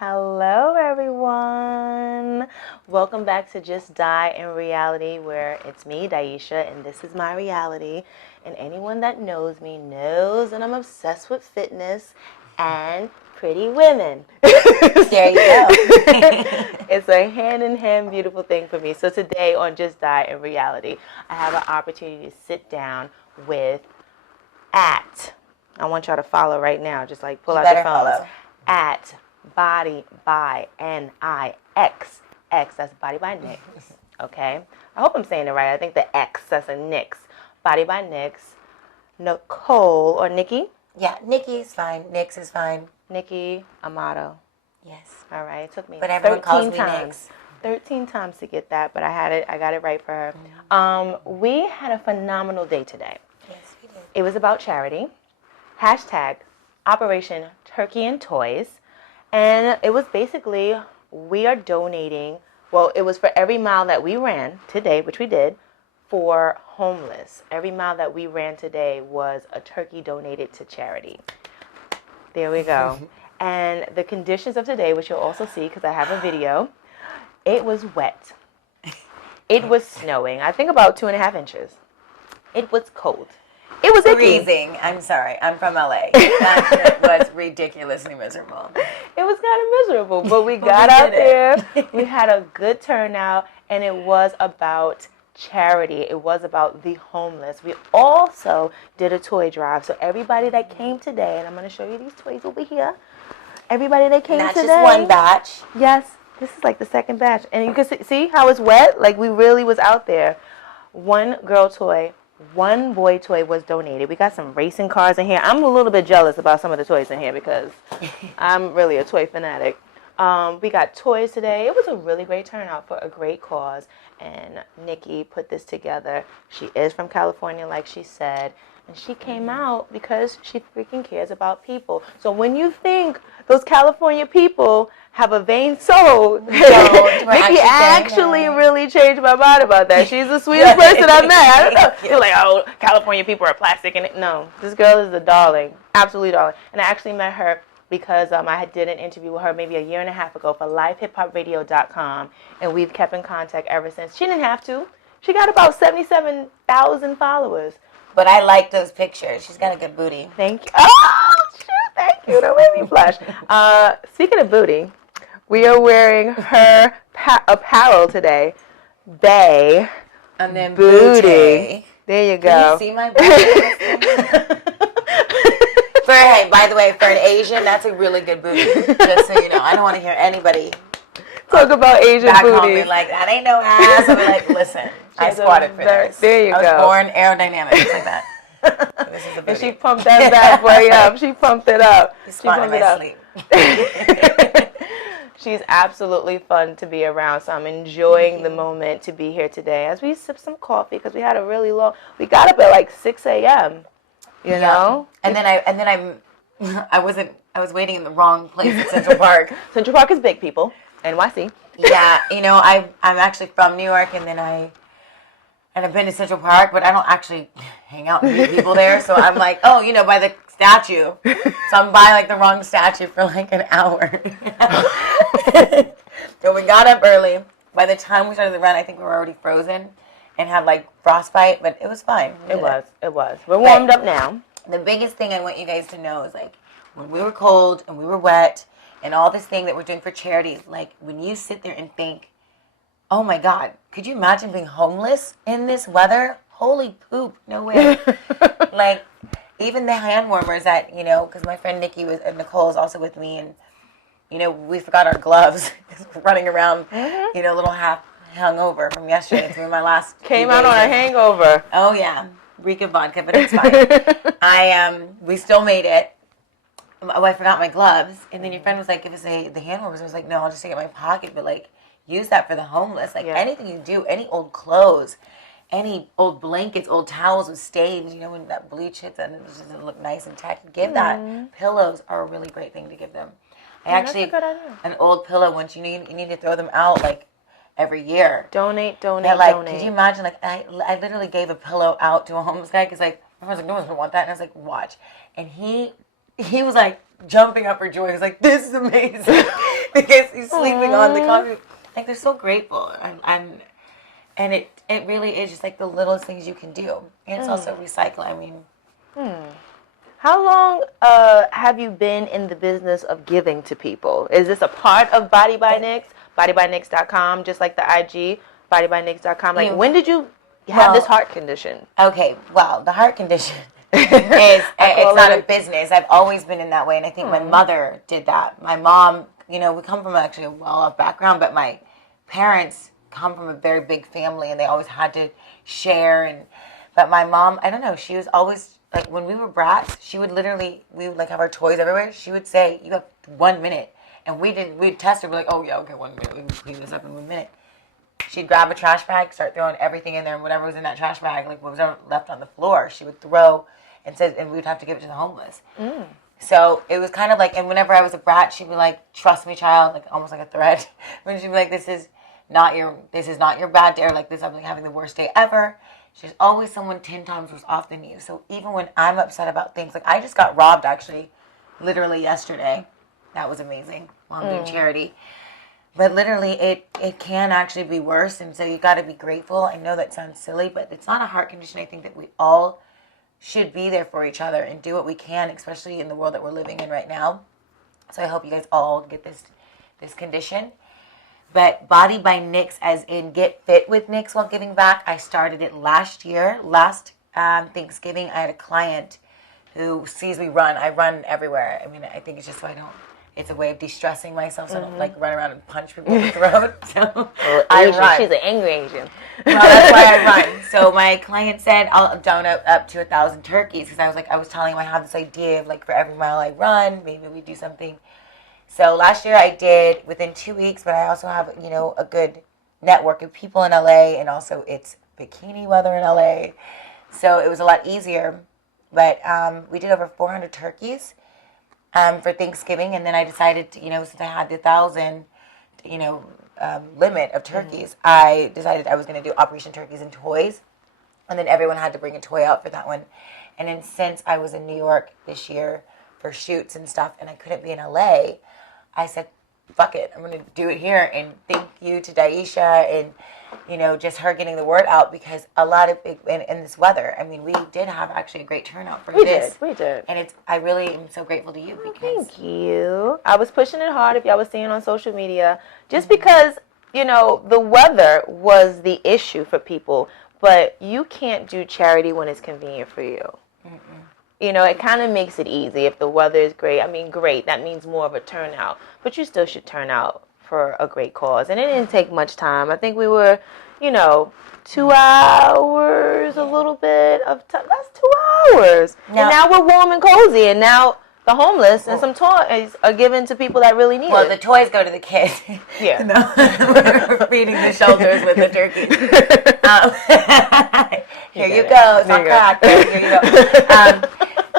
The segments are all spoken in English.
Hello, everyone. Welcome back to Just Die in Reality, where it's me, Daisha, and this is my reality. And anyone that knows me knows that I'm obsessed with fitness and pretty women. There you go. It's a hand-in-hand beautiful thing for me. So today on Just Die in Reality, I have an opportunity to sit down with I want y'all to follow right now. Just like pull out your phones. Follow. At Body by Nix. That's Body by Nix. Okay? I hope I'm saying it right. I think the X, that's a Nixx. Body by Nix. Nicole or Nikki? Yeah, Nikki is fine. Nixx is fine. Nikki Amato. Yes. All right. It took me But everyone 13 calls me times. Nixx. 13 times to get that, but I got it right for her. We had a phenomenal day today. Yes, we did. It was about charity. Hashtag Operation Turkey and Toys. And it was basically, we are donating, well, it was for every mile that we ran today, which we did, for homeless. Every mile that we ran today was a turkey donated to charity. There we go. And the conditions of today, which you'll also see because I have a video, it was wet. It was snowing. I think about 2.5 inches. It was cold. It was freezing. I'm sorry. I'm from LA. That was ridiculously miserable. It was kind of miserable, but we got out there. We had a good turnout, and it was about charity. It was about the homeless. We also did a toy drive. So everybody that came today, and I'm going to show you these toys over here. Everybody that came today. Not just one batch. Yes, this is like the second batch. And you can see how it's wet? Like we really was out there. One girl toy, one boy toy was donated. We got some racing cars in here. I'm a little bit jealous about some of the toys in here because I'm really a toy fanatic. We got toys today. It was a really great turnout for a great cause. And Nikki put this together. She is from California, like she said. And she came out because she freaking cares about people. So when you think those California people have a vain soul, Nikki actually really changed my mind about that. She's the sweetest person I've met. I don't know. You're like, oh, California people are plastic. And no, this girl is a darling. Absolutely darling. And I actually met her because I did an interview with her maybe a year and a half ago for livehiphopradio.com. And we've kept in contact ever since. She didn't have to. She got about 77,000 followers. But I like those pictures. She's got a good booty. Thank you. Oh, sure. Thank you. Don't make me blush. Speaking of booty, we are wearing her apparel today. Bae. And then booty. There you go. Can you see my booty? Hey, by the way, for an Asian, that's a really good booty. Just so you know. I don't want to hear anybody talk about Asian booties. Like, that ain't no ass. I'll be like, listen, I squatted for this. There you go. I was born aerodynamic, just like that. So this is a booty. And she pumped that bad boy up. She pumped it up. She pumped it up. Sleep. She's absolutely fun to be around. So I'm enjoying the moment to be here today as we sip some coffee because we had a really long. We got up at like 6 a.m. You know, and then I was waiting in the wrong place at Central Park. Central Park is big, people. NYC. Yeah, you know, I'm actually from New York, and I've been to Central Park, but I don't actually hang out and meet people there. So I'm like, oh, you know, by the statue. So I'm by like the wrong statue for like an hour. So we got up early. By the time we started the run, I think we were already frozen and had like frostbite, but it was fine. It was. We're warmed up now. The biggest thing I want you guys to know is like when we were cold and we were wet and all this thing that we're doing for charity, like when you sit there and think, oh my God, could you imagine being homeless in this weather? Holy poop, no way. Like even the hand warmers that, you know, because my friend Nicole is also with me, and you know, we forgot our gloves running around, you know, a little half hungover from yesterday through my last came out on a hangover. Oh yeah, reek of vodka, but it's fine. We still made it. Oh, I forgot my gloves, and then your friend was like, "Give us the hand warmers." I was like, "No, I'll just take it in my pocket." But like, use that for the homeless. Like anything you do, any old clothes, any old blankets, old towels with stains. You know, when that bleach hits and it just doesn't look nice and tacky. Give that. Pillows are a really great thing to give them. That's a good idea. An old pillow. Once you need to throw them out like every year. Donate. Could you imagine? Like I literally gave a pillow out to a homeless guy because like I was like, no one's gonna want that, and I was like, watch, and he was like jumping up for joy. He was like, this is amazing. because he's sleeping on the concrete. Like, they're so grateful. And it really is just like the littlest things you can do. And it's also recycling. I mean, How long have you been in the business of giving to people? Is this a part of Body by Nixx? BodyByNixx.com, just like the IG, BodyByNixx.com. Like, when did you have this heart condition? Okay, well, the heart condition it's not a business. I've always been in that way, and I think my mother did that. My mom, we come from actually a well-off background, but my parents come from a very big family, and they always had to share. But my mom, I don't know, she was always, like, when we were brats, we would like have our toys everywhere. She would say, "You have 1 minute," and we'd test her. We're like, "Oh yeah, okay, 1 minute. We can clean this up in 1 minute." She'd grab a trash bag, start throwing everything in there, and whatever was in that trash bag, like what was left on the floor, she would throw, and we would have to give it to the homeless. So it was kind of like, and whenever I was a brat, she'd be like, "Trust me, child," like almost like a threat. When she'd be like, this is not your bad day, or like, I'm like having the worst day ever. She's always someone 10 times worse off than you. So even when I'm upset about things, like I just got robbed actually, literally yesterday. That was amazing while I'm doing charity. But literally, it can actually be worse, and so you got to be grateful. I know that sounds silly, but it's not a heart condition. I think that we all should be there for each other and do what we can, especially in the world that we're living in right now. So I hope you guys all get this condition. But Body by Nixx, as in get fit with Nixx while giving back, I started it last year. Last Thanksgiving, I had a client who sees me run. I run everywhere. I mean, I think it's just so it's a way of de-stressing myself, so I don't like run around and punch people in the throat. So I run. She's an angry Asian. Well, that's why I run. So my client said I'll down up to 1,000 turkeys, because I was telling him I have this idea of like for every mile I run, maybe we do something. So last year I did within 2 weeks, but I also have a good network of people in LA, and also it's bikini weather in LA, so it was a lot easier. But we did over 400 turkeys. For Thanksgiving, and then I decided to, since I had the 1,000, limit of turkeys, I decided I was going to do Operation Turkeys and Toys, and then everyone had to bring a toy out for that one. And then since I was in New York this year for shoots and stuff, and I couldn't be in LA, I said, fuck it, I'm going to do it here. And thank you to Daisha and, just her getting the word out, because a lot of, in this weather, I mean, we did have actually a great turnout for this. We did. And I really am so grateful to you. Because thank you. I was pushing it hard, if y'all was seeing on social media, just because, the weather was the issue for people, but you can't do charity when it's convenient for you. It kind of makes it easy. If the weather is great, I mean, great, that means more of a turnout, but you still should turn out for a great cause. And it didn't take much time. I think we were, 2 hours, a little bit of time. That's 2 hours. And now we're warm and cozy, and now the homeless and some toys are given to people that really need it. Well, the toys go to the kids. Yeah. We're feeding the shelters with the turkey. Here you go. It's all cracked. Here you go.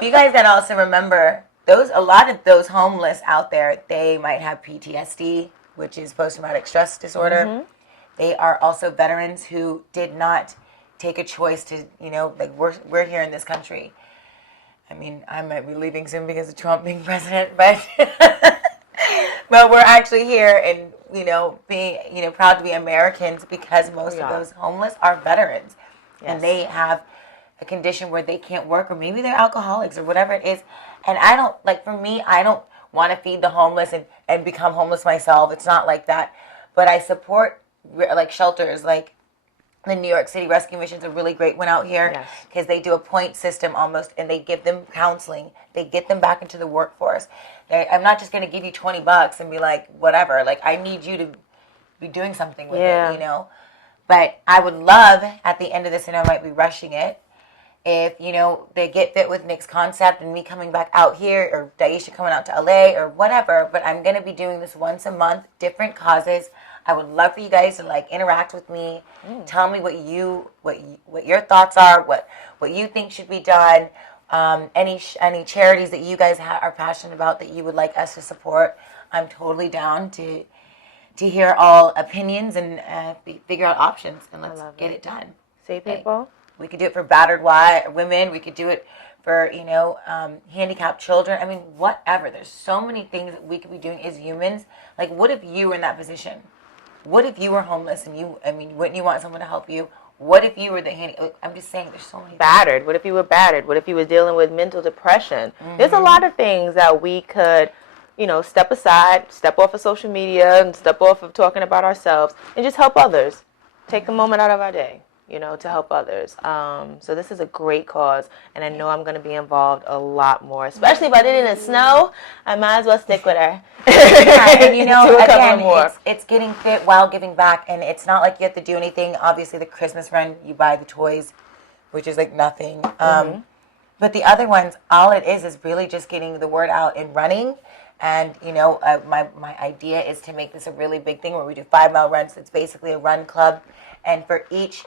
You guys gotta also remember, a lot of those homeless out there, they might have PTSD, which is post-traumatic stress disorder. They are also veterans who did not take a choice to, we're here in this country. I mean, I might be leaving soon because of Trump being president, but but we're actually here and, being, proud to be Americans, because most of those homeless are veterans. Yes. And they have a condition where they can't work, or maybe they're alcoholics or whatever it is. And for me, I don't want to feed the homeless and become homeless myself. It's not like that. But I support shelters, like the New York City Rescue Mission's a really great one out here, because they do a point system almost, and they give them counseling. They get them back into the workforce. I'm not just going to give you $20 and be like, whatever. Like, I need you to be doing something with it, But I would love, at the end of this, and I might be rushing it, if, they get fit with Nixx concept and me coming back out here, or Daisha coming out to LA or whatever, but I'm going to be doing this once a month, different causes. I would love for you guys to interact with me. Tell me what your thoughts are, what you think should be done. Any charities that you guys are passionate about that you would like us to support. I'm totally down to hear all opinions and figure out options, and let's get it done. See, people, We could do it for battered women. We could do it for, handicapped children. I mean, whatever. There's so many things that we could be doing as humans. Like, what if you were in that position? What if you were homeless and wouldn't you want someone to help you? What if you were I'm just saying, there's so many battered. Things. What if you were battered? What if you were dealing with mental depression? Mm-hmm. There's a lot of things that we could, step aside, step off of social media, and step off of talking about ourselves, and just help others. Take a moment out of our day, to help others. So this is a great cause, and I know I'm going to be involved a lot more, especially if I did it in the snow. I might as well stick with her. Yeah, and again, it's getting fit while giving back, and it's not like you have to do anything. Obviously, the Christmas run, you buy the toys, which is like nothing. But the other ones, all it is really just getting the word out and running. And, my idea is to make this a really big thing where we do 5-mile runs. It's basically a run club. And for each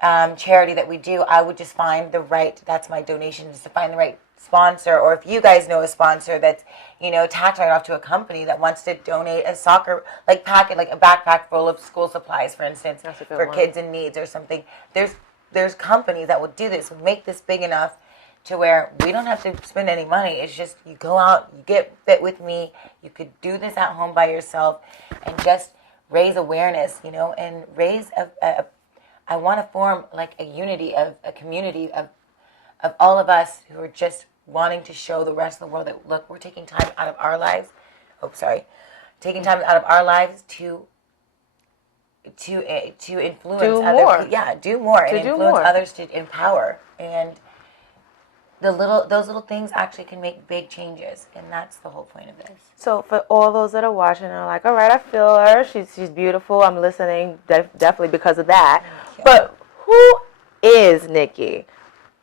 charity that we do, I would just find that's my donation, is to find the right sponsor. Or if you guys know a sponsor that's, tacked right off to a company that wants to donate a soccer, packet, like a backpack full of school supplies, for instance, for kids in needs or something. There's companies that will do this, will make this big enough to where we don't have to spend any money. It's just you go out, you get fit with me. You could do this at home by yourself and just raise awareness, and raise I want to form like a unity of a community of all of us who are just wanting to show the rest of the world that, look, we're taking time out of our lives. Taking time out of our lives to influence do other more. people. Yeah, do more and influence others to empower. And those little things actually can make big changes, and that's the whole point of this. So for all those that are watching and are like, all right, I feel her, she's beautiful, I'm listening, definitely because of that. But who is Nikki?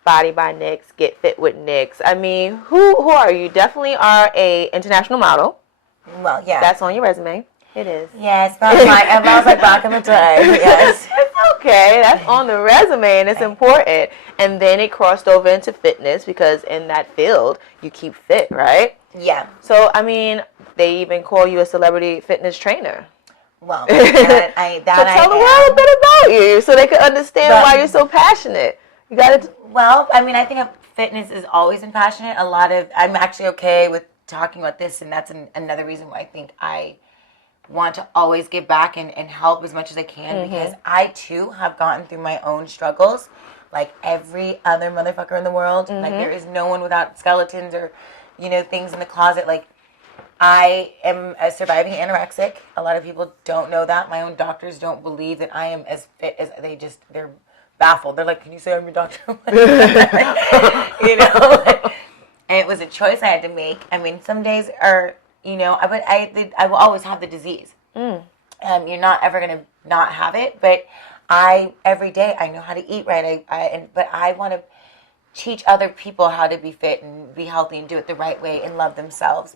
Body by Nixx, Get Fit with Nixx. I mean, who are you? Definitely are a international model. Well, yeah. That's on your resume. It is. Yes, I was like back in the day. Yes. It's okay. That's on the resume, and it's important. And then it crossed over into fitness because in that field, you keep fit, right? Yeah. So, I mean, they even call you a celebrity fitness trainer. Well, so tell the world a bit about you so they can understand why you're so passionate. You got to. Well, I mean, I think fitness has always been passionate. I'm actually okay with talking about this, and that's another reason why I think I want to always give back and help as much as I can, because I too have gotten through my own struggles like every other motherfucker in the world. Like, there is no one without skeletons or things in the closet. Like, I am a surviving anorexic. A lot of people don't know that. My own doctors don't believe that I am as fit as they're baffled. They're like, can you say I'm your doctor? And it was a choice I had to make. I mean, some days are, but I will always have the disease. You're not ever going to not have it, but every day I know how to eat right. But I want to teach other people how to be fit and be healthy and do it the right way and love themselves.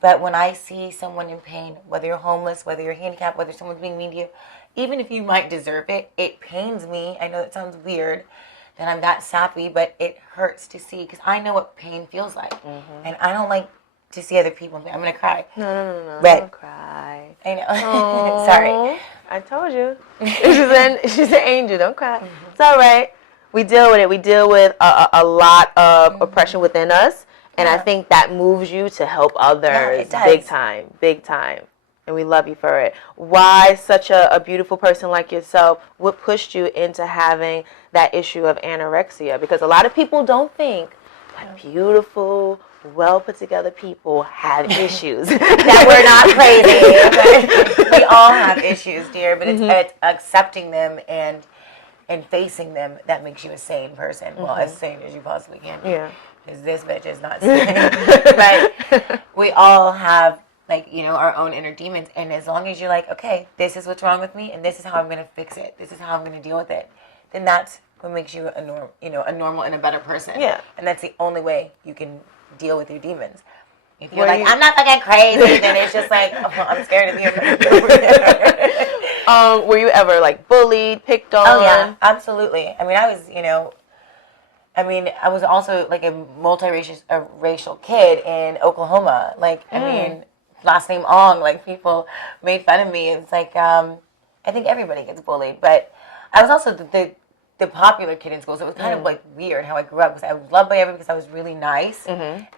But when I see someone in pain, whether you're homeless, whether you're handicapped, whether someone's being mean to you, even if you might deserve it, it pains me. I know that sounds weird, that I'm that sappy, but it hurts to see, because I know what pain feels like. And I don't like to see other people. I'm going to cry. No. But don't cry. I know. Sorry. I told you. She's an angel. Don't cry. It's all right. We deal with it. We deal with a lot of oppression within us. And I think that moves you to help others big time. And we love you for it. Why such a beautiful person like yourself? What pushed you into having that issue of anorexia? Because a lot of people don't think that beautiful, well put together people have issues. That we're not crazy. We all have issues, dear. But it's accepting them and facing them that makes you a sane person. Well, as sane as you possibly can be. Yeah. Because this bitch is not sane. But we all have, our own inner demons. And as long as you're like, okay, this is what's wrong with me, and this is how I'm going to fix it. This is how I'm going to deal with it. Then that's what makes you a normal and a better person. Yeah. And that's the only way you can deal with your demons. If you're I'm not fucking crazy, then it's just like, oh, I'm scared of you. Were you ever bullied, picked on? Oh yeah, absolutely. I mean, I was also like a racial kid in Oklahoma. I mean, last name Ong, people made fun of me. It's I think everybody gets bullied, but I was also the the popular kid in school, so it was kind of like weird how I grew up. Because I was loved by everybody because I was really nice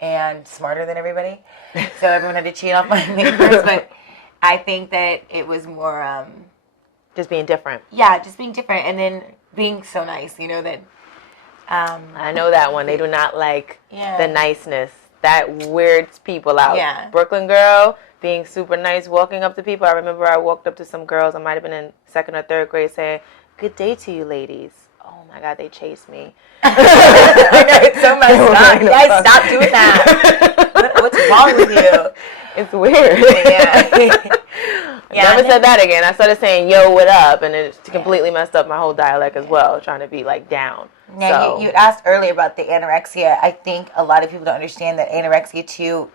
and smarter than everybody. So everyone had to cheat off my neighbors. But I think that it was more just being different. Yeah, just being different, and then being so nice. You know that. I know that one. They do not like the niceness. That weirds people out. Yeah. Brooklyn girl being super nice, walking up to people. I remember I walked up to some girls. I might have been in 2nd or 3rd grade, saying, "Good day to you, ladies." Oh my God, they chased me. I know, it's so messed up. You guys, stop doing that. What's wrong with you? It's weird. Yeah. Never said that again. I started saying, "Yo, what up?" And it completely messed up my whole dialect as well, trying to be like down. Now, you asked earlier about the anorexia. I think a lot of people don't understand that anorexia too.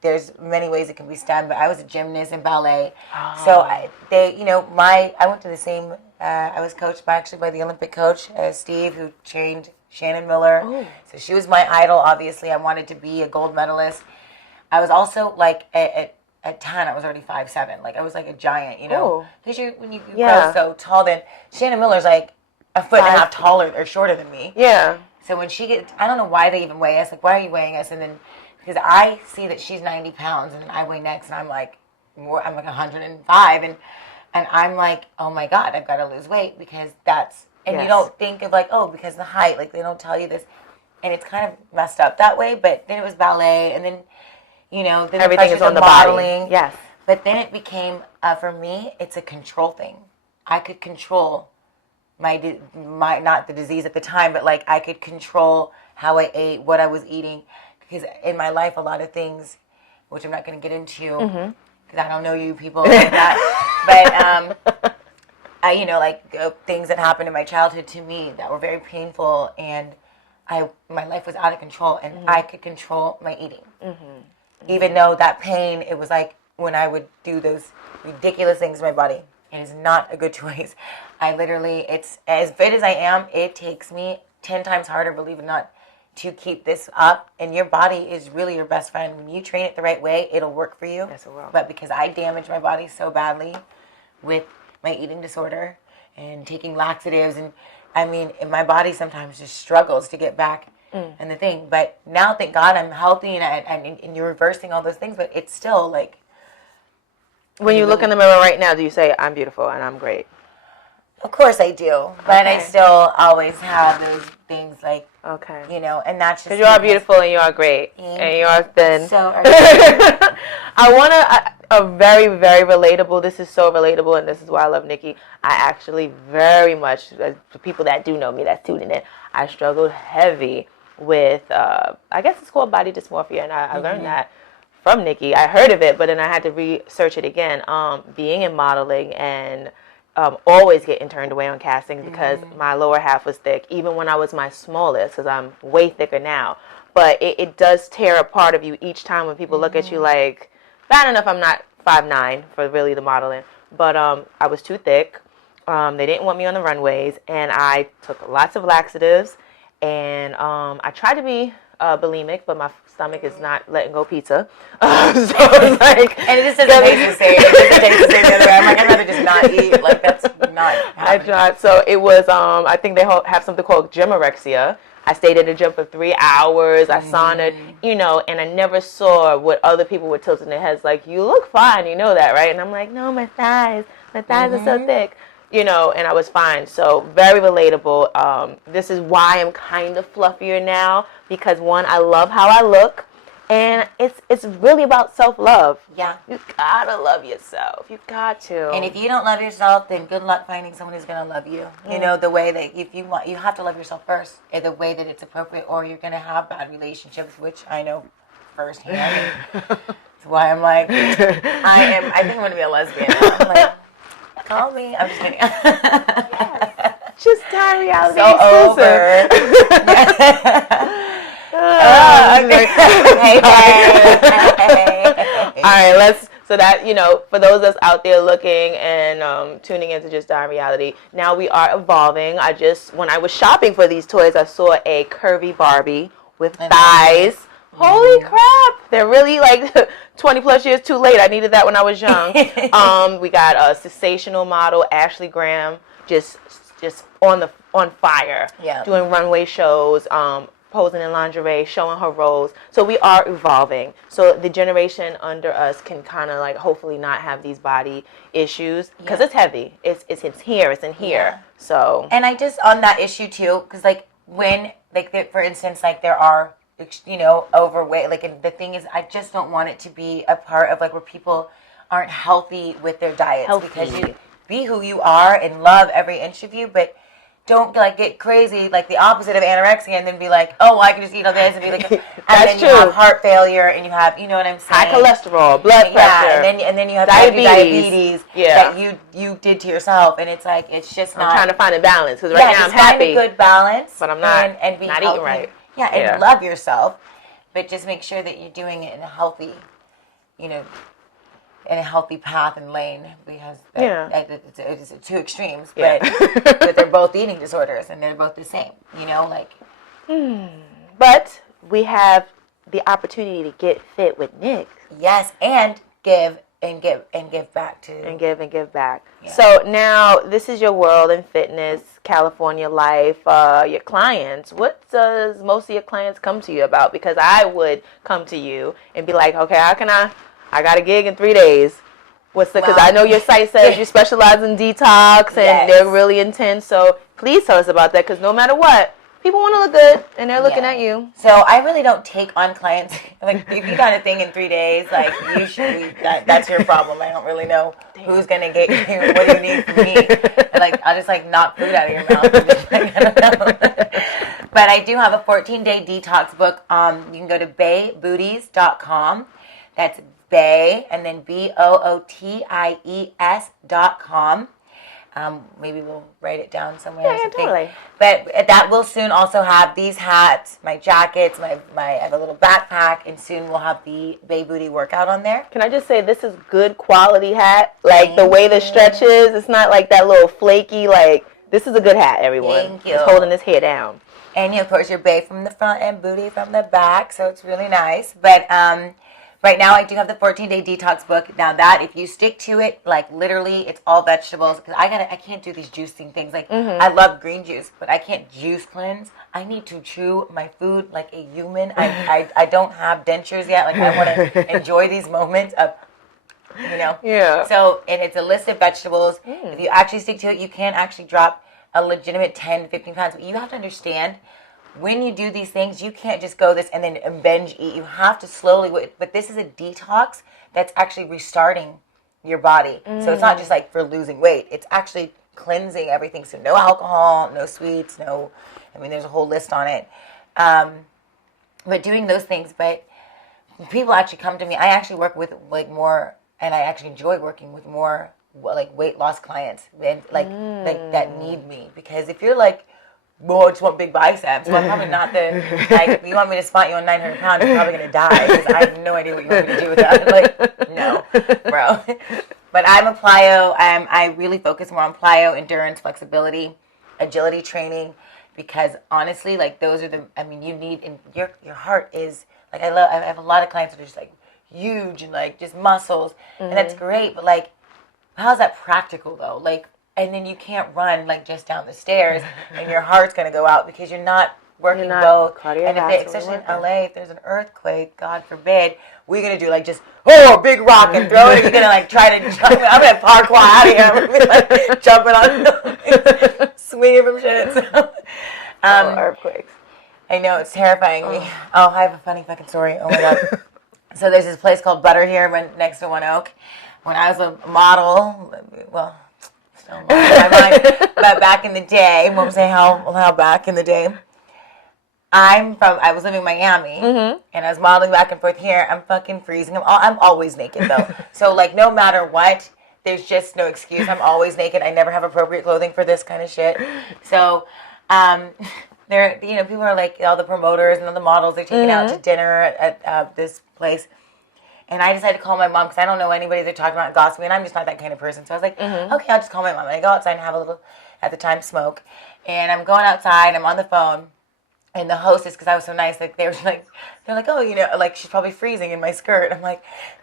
There's many ways it can be stemmed. But I was a gymnast in ballet, so I went to the same. I was coached by the Olympic coach Steve, who trained Shannon Miller. Ooh. So she was my idol. Obviously, I wanted to be a gold medalist. I was also like at 10, I was already 5'7". Like I was like a giant, you know, because when you grow so tall, then Shannon Miller's like a foot and a half taller or shorter than me. Yeah. So when she gets, I don't know why they even weigh us. Like, why are you weighing us? And then because I see that she's 90 pounds and I weigh next, and I'm like 105, and I'm like, oh my God, I've got to lose weight because that's. And you don't think of like, oh, because of the height, like they don't tell you this, and it's kind of messed up that way. But then it was ballet, and then. Then everything is on the modeling. body. Yes. But then it became, for me, it's a control thing. I could control my not the disease at the time, but like I could control how I ate, what I was eating. Because in my life, a lot of things, which I'm not going to get into, because I don't know you people like that. But, things that happened in my childhood to me that were very painful, and my life was out of control, and I could control my eating. Even though that pain, it was like when I would do those ridiculous things to my body. It is not a good choice. It's as fit as I am, it takes me 10 times harder, believe it or not, to keep this up. And your body is really your best friend. When you train it the right way, it'll work for you. Yes, it will. But because I damaged my body so badly with my eating disorder and taking laxatives, and my body sometimes just struggles to get back. And the thing, but now thank God I'm healthy, and you're reversing all those things, but it's still like. When you look in the mirror right now, do you say, "I'm beautiful and I'm great"? Of course I do, but I still always have those things like. Okay. And that's just. Because you are beautiful and you are great and you are thin. So. I want a very, very relatable. This is so relatable, and this is why I love Nikki. I actually very much, for people that do know me, that's tuning in, I struggled heavy with, I guess it's called body dysmorphia, and I learned that from Nikki. I heard of it, but then I had to research it again. Being in modeling and always getting turned away on castings because my lower half was thick, even when I was my smallest, because I'm way thicker now. But it does tear a part of you each time when people look at you like, bad enough I'm not 5'9" for really the modeling, but I was too thick. They didn't want me on the runways, and I took lots of laxatives. And I tried to be bulimic, but my stomach is not letting go pizza. So it's like, and it just doesn't taste the same. It doesn't taste the same the other way. I'm like, I'd rather just not eat. Like that's not happening. I tried. So it was. I think they have something called gymorexia. I stayed in the gym for 3 hours. I saunaed, and I never saw what other people were tilting their heads like, "You look fine, you know that, right?" And I'm like, "No, my thighs are so thick." And I was fine. So very relatable. This is why I'm kind of fluffier now, because one, I love how I look, and it's really about self-love. Yeah. You gotta love yourself. You got to. And if you don't love yourself, then good luck finding someone who's gonna love you. The way that if you have to love yourself first, in the way that it's appropriate, or you're gonna have bad relationships, which I know firsthand. That's why I'm like, I think I'm gonna be a lesbian now. I'm like, call me. I'm just kidding. Yes. Just time reality so exclusive. All right, so that, for those that's out there looking and tuning into Just Dime Reality, now we are evolving. When I was shopping for these toys, I saw a curvy Barbie with thighs. Holy crap! They're really 20 plus years too late. I needed that when I was young. We got a sensational model, Ashley Graham, just just on fire, doing runway shows, posing in lingerie, showing her roles. So we are evolving. So the generation under us can kind of like hopefully not have these body issues because it's heavy. It's here. It's in here. Yeah. So. And I just on that issue too, because like when like for instance like there are overweight, like, and the thing is I just don't want it to be a part of like where people aren't healthy with their diets because you be who you are and love every inch of you, but don't like get crazy like the opposite of anorexia and then be like, oh well, I can just eat all this and be like, and then you have heart failure and you have, you know what I'm saying, high cholesterol, blood pressure, and then you have diabetes that you did to yourself, and it's like it's just not. I'm trying to find a balance because right now I'm happy, find a good balance, but I'm not and be not healthy. eating right. Yeah, and love yourself, but just make sure that you're doing it in a healthy, in a healthy path and lane, because it's two extremes, but but they're both eating disorders and they're both the same, like. But we have the opportunity to get fit with Nixx. Yes, and give back to. And give back. Yeah. So now this is your world in fitness, California life, your clients. What does most of your clients come to you about? Because I would come to you and be like, okay, how can I got a gig in 3 days. Because I know your site says you specialize in detox and they're really intense. So please tell us about that, because no matter what, people want to look good and they're looking at you. So I really don't take on clients. Like if you got a thing in 3 days, like usually that's your problem. I don't really know who's gonna get you. What do you need from me? And, like I'll just like knock food out of your mouth. And just, like, I don't know. But I do have a 14-day detox book. You can go to baybooties.com. That's Bay and then BOOTIES.com. Maybe we'll write it down somewhere. Yeah, totally. But that will soon also have these hats, my jackets, I have a little backpack, and soon we'll have the Bay Booty workout on there. Can I just say this is good quality hat? Like the way the stretch is, it's not like that little flaky. Like this is a good hat, everyone. Thank you. It's holding this hair down. And of course your Bay from the front and Booty from the back, so it's really nice. But right now, I do have the 14-day detox book. Now that, if you stick to it, like literally, it's all vegetables. Because I can't do these juicing things. Like I love green juice, but I can't juice cleanse. I need to chew my food like a human. I don't have dentures yet. Like I want to enjoy these moments of, Yeah. So, and it's a list of vegetables. If you actually stick to it, you can actually drop a legitimate 10, 15 pounds. But you have to understand, when you do these things, you can't just go this and then binge eat. You have to slowly, but this is a detox that's actually restarting your body. So it's not just like for losing weight. It's actually cleansing everything. So no alcohol, no sweets, there's a whole list on it. But doing those things, but people actually come to me. I actually work with like more, and I actually enjoy working with more like weight loss clients and like that need me. Because if you're like, well, I just want big biceps. Well, I'm probably not if you want me to spot you on 900 pounds, you're probably going to die, because I have no idea what you want me to do with that. Like, no, bro. But I'm a plyo. I really focus more on plyo, endurance, flexibility, agility training, because honestly, like those are you need, and your heart is, like I have a lot of clients that are just like huge and like just muscles, and that's great, but like, how's that practical though? Like, and then you can't run like just down the stairs, and your heart's gonna go out because you're not working both. And especially in LA, if there's an earthquake, God forbid, we're gonna do like just a big rock and throw it. You're gonna like try to jump. I'm gonna parkour out of here. I'm gonna be like jumping on, swinging from shit. So, earthquakes. I know, it's terrifying me. Oh, I have a funny fucking story. Oh my god. So there's this place called Butter here, next to One Oak. When I was a model, well. But back in the day, won't say how back in the day. I was living in Miami, and I was modeling back and forth here. I'm fucking freezing. I'm always naked though. So like no matter what, there's just no excuse. I'm always naked. I never have appropriate clothing for this kind of shit. So there, people are like all the promoters and all the models. They're taking out to dinner at this place. And I decided to call my mom because I don't know anybody they're talking about gossiping, and I'm just not that kind of person. So I was like, okay, I'll just call my mom. And I go outside and have a little, at the time, smoke. And I'm going outside, I'm on the phone, and the hostess, because I was so nice, like they're like, oh, like she's probably freezing in my skirt. I'm like,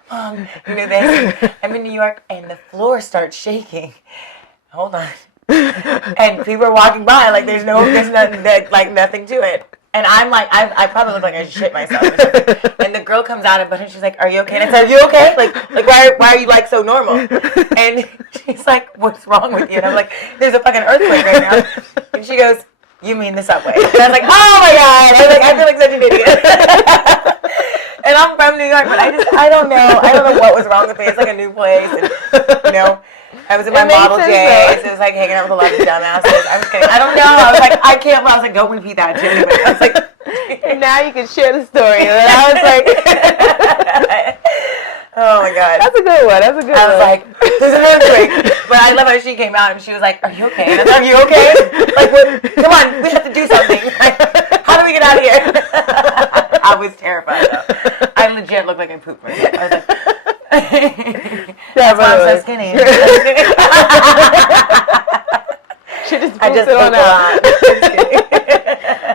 Mom, this. I'm in New York, and the floor starts shaking. Hold on. And people are walking by like there's nothing nothing to it. And I'm like, I probably look like I shit myself or something. And the girl comes out and she's like, "Are you okay?" And I said, "Are you okay? Like why are you like so normal?" And she's like, "What's wrong with you?" And I'm like, "There's a fucking earthquake right now." And she goes, "You mean the subway?" And I was like, "Oh my god!" I was like, I feel like such an idiot. And I'm from New York, but I don't know what was wrong with me. It's like a new place, and I was in my model days. It was like hanging out with a lot of dumbasses. I was kidding. I don't know. I was like, I can't. I was like, don't repeat that to anybody. I was like, and now you can share the story. And I was like, oh my god, that's a good one. I was like, there's an earthquake. But I love how she came out and she was like, "Are you okay?" And I was like, "Are you okay? Like, what? Come on, we have to do something. Like, how do we get out of here?" I was terrified though. I legit looked like I pooped myself. I was like. That's why I'm so skinny. She just pooped it on out.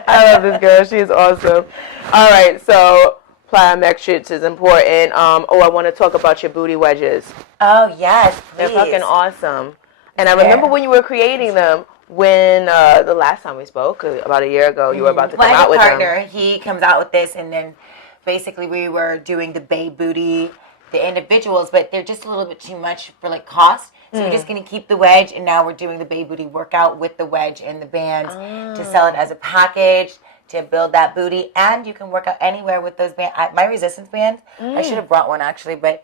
I love this girl. She is awesome. All right, so plyometrics is important. I want to talk about your booty wedges. Oh yes, please. They're fucking awesome. And I remember when you were creating them. When the last time we spoke, about a year ago, you were about to come out with them. My partner, he comes out with this, and then basically we were doing the Bay Booty, the individuals, but they're just a little bit too much for like cost. So we're just going to keep the wedge, and now we're doing the Bay Booty workout with the wedge and the bands to sell it as a package to build that booty. And you can work out anywhere with those bands. My resistance bands, I should have brought one actually, but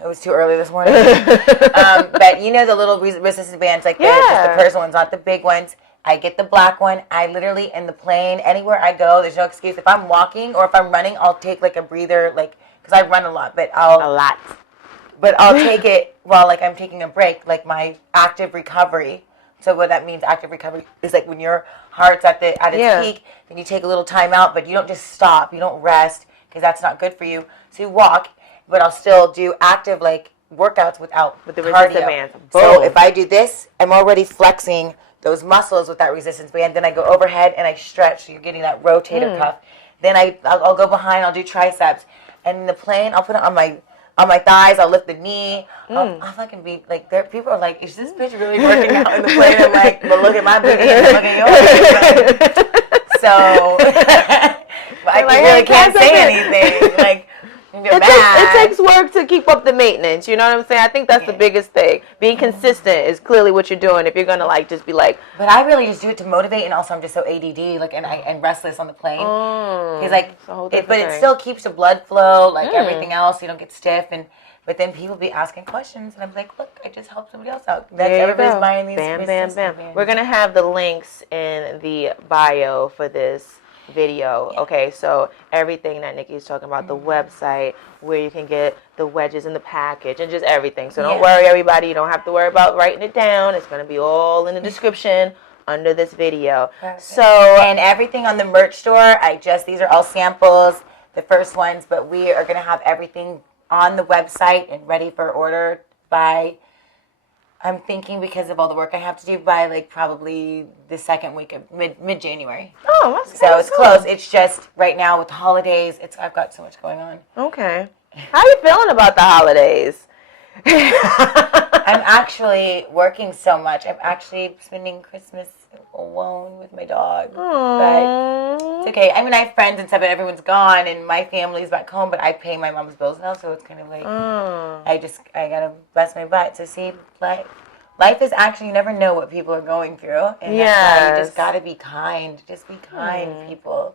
it was too early this morning. But you know the little resistance bands, like just the personal ones, not the big ones. I get the black one. I literally, in the plane, anywhere I go, there's no excuse. If I'm walking or if I'm running, I'll take like a breather, like, because I run a lot, but I'll take it while like I'm taking a break, like my active recovery. So what that means, active recovery, is like when your heart's at its peak, then you take a little time out, but you don't just stop. You don't rest because that's not good for you. So you walk, but I'll still do active like workouts with the resistance bands. So if I do this, I'm already flexing those muscles with that resistance band. Then I go overhead and I stretch. So you're getting that rotator cuff. Then I'll go behind. I'll do triceps. And in the plane, I'll put it on my thighs. I'll lift the knee. I'll fucking be like, people are like, "Is this bitch really working out in the plane?" I'm like, "Well, look at my booty and look at yours." So I really can't say anything. Like, it takes work to keep up the maintenance. You know what I'm saying? I think that's the biggest thing. Being consistent is clearly what you're doing. If you're gonna like just be like, but I really just do it to motivate, and also I'm just so ADD, like, and restless on the plane. He's like, it still keeps the blood flow, like everything else. You don't get stiff, but then people be asking questions, and I'm like, look, I just helped somebody else out. Everybody's buying these. Bam. We're gonna have the links in the bio for this video. Okay, so everything that Nikki's talking about, the website where you can get the wedges in the package and just everything. So don't worry, everybody, you don't have to worry about writing it down. It's going to be all in the description under this video. Perfect. So, and everything on the merch store, these are all samples, the first ones, but we are going to have everything on the website and ready for order by, I'm thinking, because of all the work I have to do, by like probably the second week of mid-January. Oh, that's so it's close. It's just right now with the holidays. I've got so much going on. Okay. How are you feeling about the holidays? I'm actually working so much. I'm actually spending Christmas alone with my dog. Aww. But it's okay. I mean, I have friends and stuff, but everyone's gone, and my family's back home. But I pay my mom's bills now, so it's kind of like I gotta bust my butt to see life is actually, you never know what people are going through, and that's why you just gotta be kind. Just be kind, people.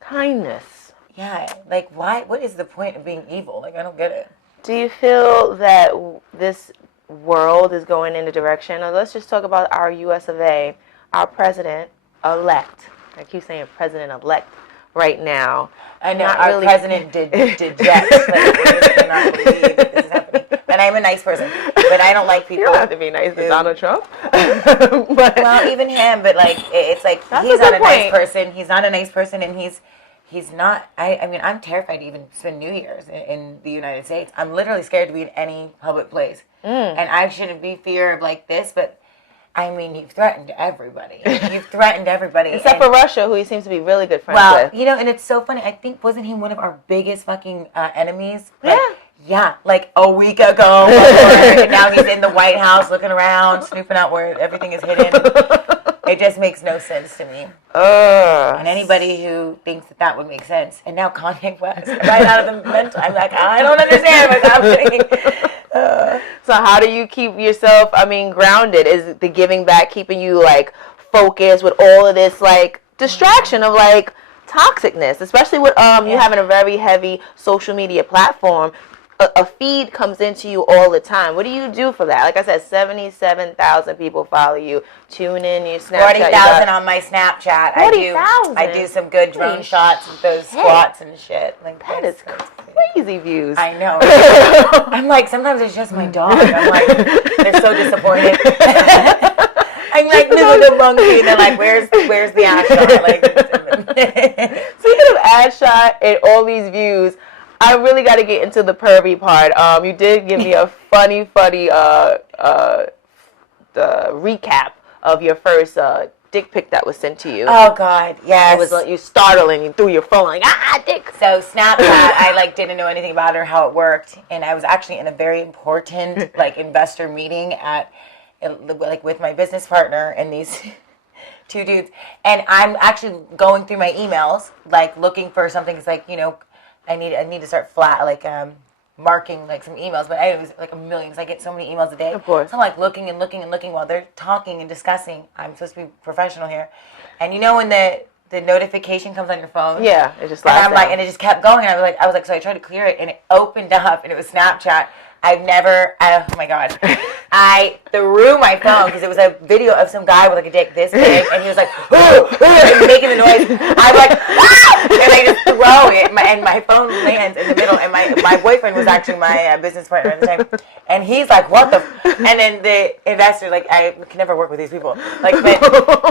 Kindness. Yeah, like why? What is the point of being evil? Like, I don't get it. Do you feel that this world is going in a direction? Or let's just talk about our U.S. of A. Our president-elect. I keep saying president-elect right now. I know, our president deject. Like, I cannot believe that this is happening. And I'm a nice person, but I don't like people. You don't have to be nice to Donald Trump. Well, even him, but like, it's like, he's not a nice person. He's not a nice person, and he's not, I mean, I'm terrified to even spend New Year's in the United States. I'm literally scared to be in any public place. And I shouldn't be fear of like this, but I mean, you've threatened everybody. Except for Russia, who he seems to be really good friends with. Well, you know, and it's so funny. I think, wasn't he one of our biggest fucking enemies? Like, Yeah, like a week ago. And now he's in the White House looking around, snooping out where everything is hidden. It just makes no sense to me. And anybody who thinks that would make sense. And now Kanye West, right out of the mental. I'm like, I don't understand what's happening. So how do you keep yourself, grounded? Is the giving back keeping you, like, focused with all of this, like, distraction of, like, toxicness? Especially with you having a very heavy social media platform. A feed comes into you all the time. What do you do for that? Like I said, 77,000 people follow you. Tune in, you Snapchat. 40,000 on my Snapchat. 40,000? I do some good drone shots with those squats and shit. Like, that is crazy views. I know. I'm like, sometimes it's just my dog. I'm like, they're so disappointed. I'm like, this is a monkey. And they're like, where's the ad shot? Like, speaking of ad shot and all these views, I really got to get into the pervy part. You did give me a funny the recap of your first dick pic that was sent to you. Oh God, yes. It was like you startling. You threw your phone like dick. So Snapchat, I didn't know anything about it or how it worked, and I was actually in a very important investor meeting with my business partner and these two dudes, and I'm actually going through my emails looking for something. It's I need to start marking some emails, but it was a million. I get so many emails a day. Of course. So I'm looking and looking and looking while they're talking and discussing. I'm supposed to be professional here, and when the notification comes on your phone, yeah, it just and it just kept going. And I was like, so I tried to clear it, and it opened up, and it was Snapchat. I've never, oh my God. I threw my phone because it was a video of some guy with a dick this big, and he was like, and making the noise. I'm like, ah! And I just throw it, and my phone lands in the middle, and my boyfriend was actually my business partner at the time, and he's like, what the, and then the investor, I can never work with these people, but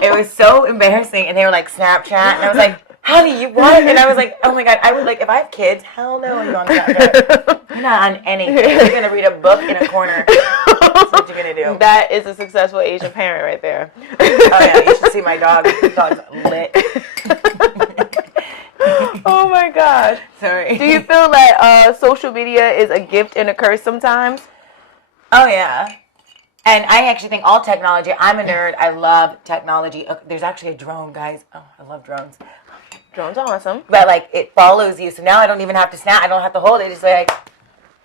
it was so embarrassing, and they were like, Snapchat, and I was like, how do you what? And I was like, oh my God, I would if I have kids, hell no, are you on Snapchat? You're not on anything. You're going to read a book in a corner. That's what you're going to do. That is a successful Asian parent right there. Oh yeah, you should see my dog. The dog's lit. Oh my gosh. Sorry. Do you feel that social media is a gift and a curse sometimes? Oh yeah. And I actually think all technology, I'm a nerd. I love technology. There's actually a drone, guys. Oh, I love drones. Drones are awesome. But it follows you. So now I don't even have to snap. I don't have to hold it. It's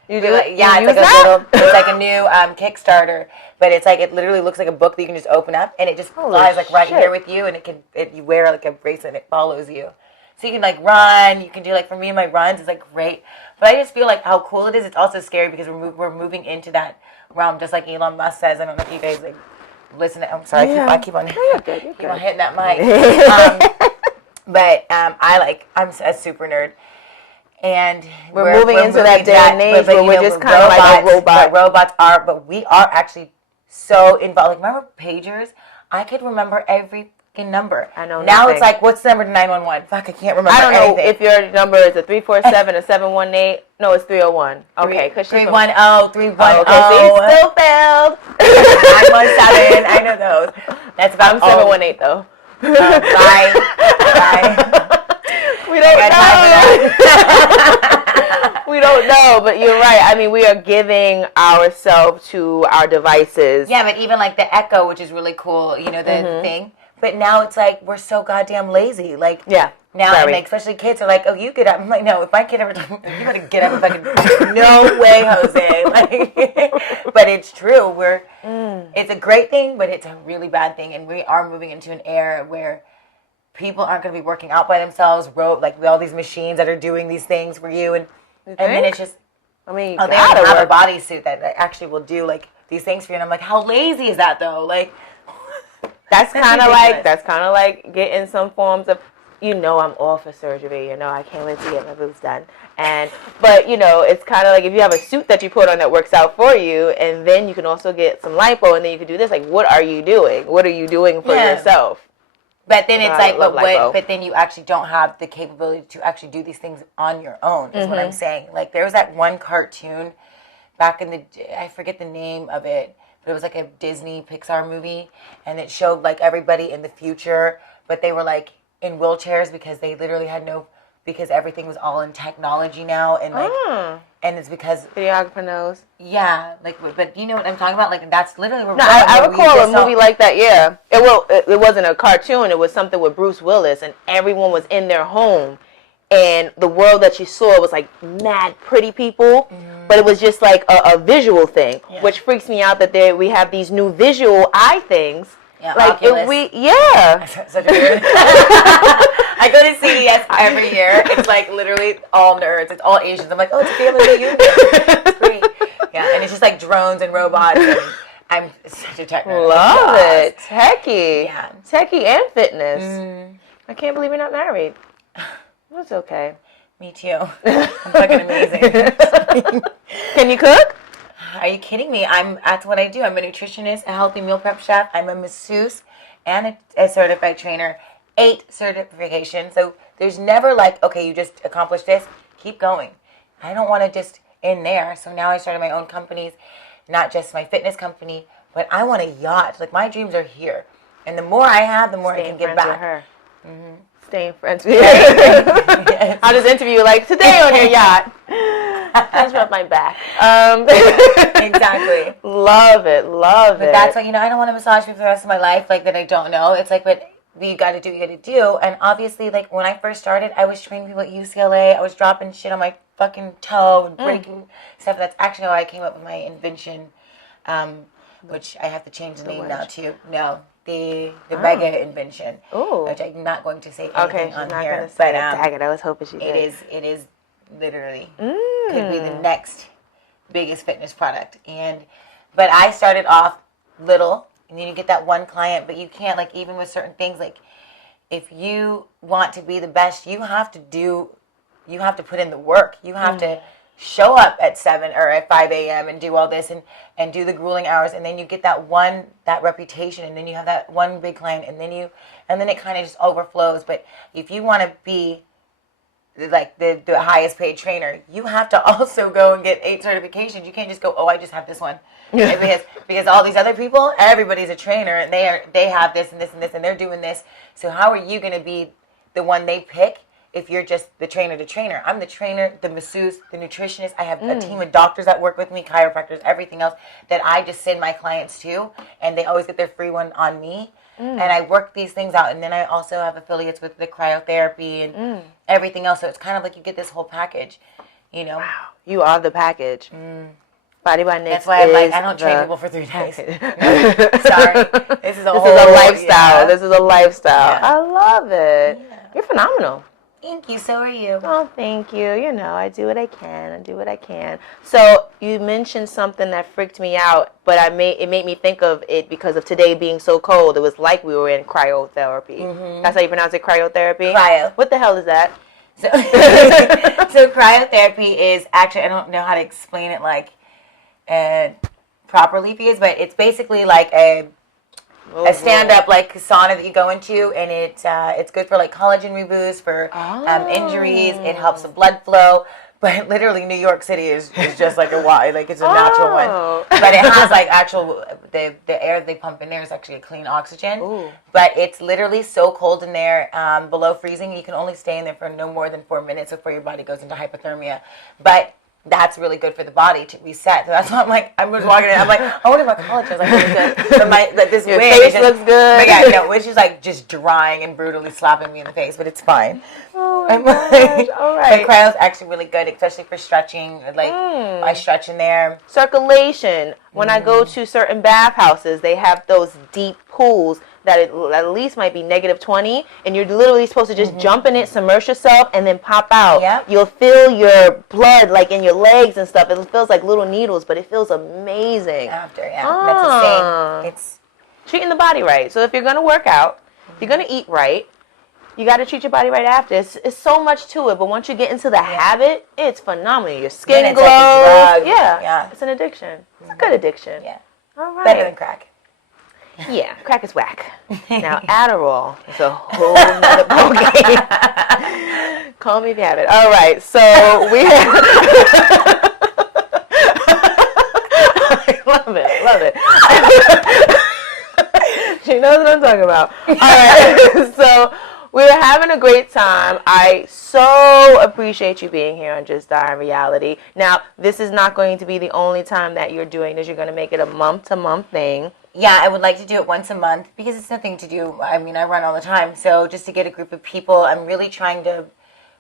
you do it? Yeah, it's like a new Kickstarter. But it's it literally looks like a book that you can just open up, and it just flies right here with you, and you wear a bracelet and it follows you. So you can run, you can do for me and my runs, it's great. But I just feel how cool it is. It's also scary because we're moving into that realm, just like Elon Musk says. I don't know if you guys listen to, I'm sorry, yeah. I keep on hitting that mic. But I'm a super nerd. And we're moving into that day and age where we're just kind of like a robot. But we are actually so involved. Remember pagers? I could remember every number. I know. Now nothing. it's what's the number to 911? Fuck, I can't remember. I don't know anything. if your number is a 347 or 718. No, it's 301. Okay, because 310. Okay, so you still failed. 917. I know those. That's about. I'm 718 though. Bye. We don't know. We don't know, but you're right. We are giving ourselves to our devices. Yeah, but even the Echo, which is really cool, the thing. But now it's we're so goddamn lazy. Yeah. Now, and especially kids are oh, you get up. I'm like, no, if my kid ever told me, you gotta get up if I could. No way, Jose. But it's true. It's a great thing, but it's a really bad thing. And we are moving into an era where people aren't going to be working out by themselves. All these machines that are doing these things for you. And then it's just, they have a bodysuit that actually will do these things for you. And I'm like, how lazy is that though? That's kind of like getting some forms of, I'm all for surgery. I can't wait to get my boobs done. But it's kind of if you have a suit that you put on that works out for you, and then you can also get some lipo, and then you can do this. What are you doing? What are you doing for yourself? But then it's but then you actually don't have the capability to actually do these things on your own, is what I'm saying. There was that one cartoon back in I forget the name of it, but it was a Disney Pixar movie, and it showed everybody in the future, but they were in wheelchairs because they literally had no because everything was all in technology now, and like, and it's because videographer knows. Yeah, like, but you know what I'm talking about? Like, that's literally where No, I recall a movie like that. Yeah, it wasn't a cartoon. It was something with Bruce Willis, and everyone was in their home, and the world that you saw was like mad pretty people, but it was just like a visual thing, which freaks me out that we have these new visual eye things. Yeah, like Oculus. Such a weird. I go to CES every year. It's like literally all nerds. It's all Asians. I'm like, oh, it's a family reunion. It's great. Yeah, and it's just like drones and robots. And I'm such a tech nerd. Love it. Techie. Yeah. Techie and fitness. I can't believe you're not married. That's okay. Me too. I'm fucking amazing. Can you cook? Are you kidding me? That's what I do. I'm a nutritionist, a healthy meal prep chef. I'm a masseuse and a certified trainer. 8 certifications. So there's never like, okay, you just accomplished this. Keep going. I don't want to just end there. So now I started my own companies, not just my fitness company, but I want a yacht. Like my dreams are here. And the more I have, the more I can give back. With her. Staying friends with her. Yes. I'll just interview you like, today on your yacht. Just rub my back. Exactly. Love it. But that's why, I don't want to massage people for the rest of my life, like that I don't know. It's like, but you got to do what you got to do. And obviously, like when I first started, I was training people at UCLA. I was dropping shit on my fucking toe and breaking stuff. That's actually how I came up with my invention, which I have to change the name now to. No. The reggae invention, which I'm not going to say anything on here. Gonna say dang it, I was hoping she did. It is literally could be the next biggest fitness product. But I started off little, and then you get that one client, but you can't, like, even with certain things, like if you want to be the best, you have to put in the work. You have to show up at 7 or at 5 a.m. and do all this and do the grueling hours, and then you get that reputation, and then you have that one big client, and then it kind of just overflows. But if you want to be like the highest paid trainer, you have to also go and get 8 certifications. You can't just go, I just have this one. Because all these other people, everybody's a trainer, and they have this and this and this, and they're doing this. So how are you going to be the one they pick if you're just the trainer to trainer? I'm the trainer, the masseuse, the nutritionist. I have a team of doctors that work with me, chiropractors, everything else that I just send my clients to, and they always get their free one on me. And I work these things out, and then I also have affiliates with the cryotherapy and everything else. So it's kind of like you get this whole package, Wow, you are the package. Body by Nixx. That's why I'm like, I don't train people for 3 days. Sorry, this is a lifestyle. Yeah. This is a lifestyle. Yeah. I love it. Yeah. You're phenomenal. Thank you. So are you. Oh, thank you. I do what I can. So you mentioned something that freaked me out, but it made me think of it because of today being so cold. It was like we were in cryotherapy. That's how you pronounce it, cryotherapy? Cryo. What the hell is that? So cryotherapy is actually, I don't know how to explain it like properly but it's basically like a stand-up like sauna that you go into, and it's good for like collagen reboost, for injuries. It helps the blood flow. But literally, New York City is just like it's a natural one. But it has like actual the air they pump in there is actually a clean oxygen. Ooh. But it's literally so cold in there, below freezing. You can only stay in there for no more than 4 minutes before your body goes into hypothermia. But that's really good for the body to reset. So that's why I'm like, I'm just walking in, I'm like, I wonder if my collagen is like really good. This your wind face looks good. But yeah, which is like just drying and brutally slapping me in the face, but it's fine. Oh my gosh, all right. But cryo's actually really good, especially for stretching. Like, I stretch in there. Circulation. When I go to certain bathhouses, they have those deep pools that at least might be -20, and you're literally supposed to just jump in it, submerge yourself, and then pop out. Yep. You'll feel your blood like in your legs and stuff. It feels like little needles, but it feels amazing. After, that's the same. It's treating the body right. So if you're gonna work out, if you're gonna eat right, you got to treat your body right after. It's so much to it, but once you get into the habit, it's phenomenal. Your skin glows. Like a drug. Yeah, it's an addiction. It's a good addiction. Yeah, all right. Better than crack. Yeah, crack is whack. Now, Adderall is a whole nother ballgame. Call me if you have it. All right, so we have... love it. She knows what I'm talking about. All right, so We were having a great time. I so appreciate you being here on Just Die in Reality. Now, this is not going to be the only time that you're doing this. You're going to make it a month-to-month thing. Yeah, I would like to do it once a month because it's nothing to do. I mean, I run all the time. So just to get a group of people, I'm really trying to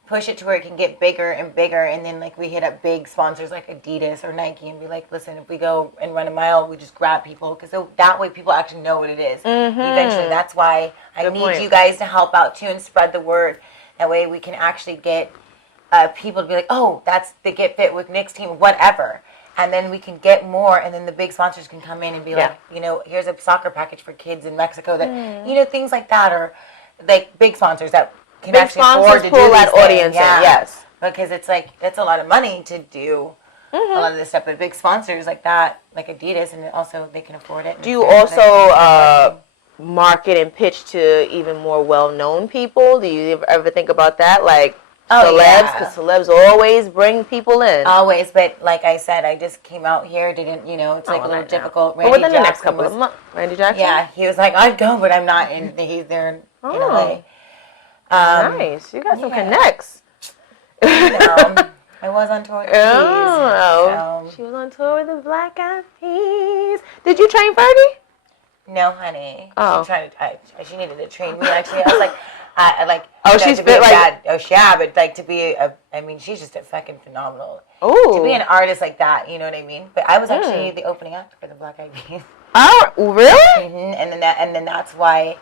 push it to where it can get bigger and bigger. And then, like, we hit up big sponsors like Adidas or Nike and be like, listen, if we go and run a mile, we just grab people. Because that way people actually know what it is. Mm-hmm. Eventually, that's why I need you guys to help out, too, and spread the word. That way we can actually get people to be like, oh, that's the Get Fit with Nixx team, whatever. And then we can get more, and then the big sponsors can come in and be like, you know, here's a soccer package for kids in Mexico that, you know, things like that, or like big sponsors that can big actually afford to do that audience. Yeah. Yes, because it's like that's a lot of money to do a lot of this stuff. But big sponsors like that, like Adidas, and also they can afford it. Do you also market and pitch to even more well-known people? Do you ever think about that, like? Celebs, because celebs always bring people in. Always, but like I said, I just came out here, didn't, you know, it's like a little difficult. But within the next couple of months, Randy Jackson? Yeah, he was like, I'd go, but I'm not in, he's there in LA. Nice, you got some connects. I was on tour with the Peas. She was on tour with the Black Eyed Peas. Did you train Fergie? No, honey. Oh. She needed to train me, actually. I was like, she's fit like but like to be I mean, she's just a fucking phenomenal. Ooh. To be an artist like that, you know what I mean? But I was actually the opening act for the Black Eyed Peas. Oh, really? And then that's why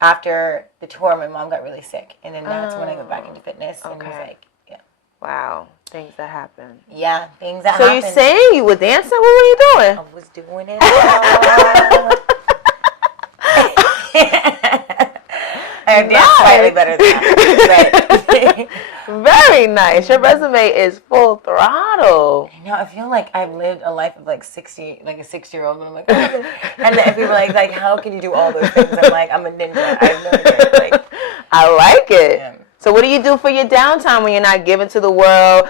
after the tour, my mom got really sick, and then that's when I went back into fitness and was like, wow, things that happen. Yeah, things that happen. So you sang? You were dancing? What were you doing? I was doing it all. I dance slightly better than that. Very nice. Your resume is full throttle. I know. I feel like I've lived a life of like 60, like a 6-year-old. And I'm like, oh. And then people are like, how can you do all those things? I'm like, I'm a ninja. I have no idea. Like, I like it. Yeah. So what do you do for your downtime when you're not giving to the world,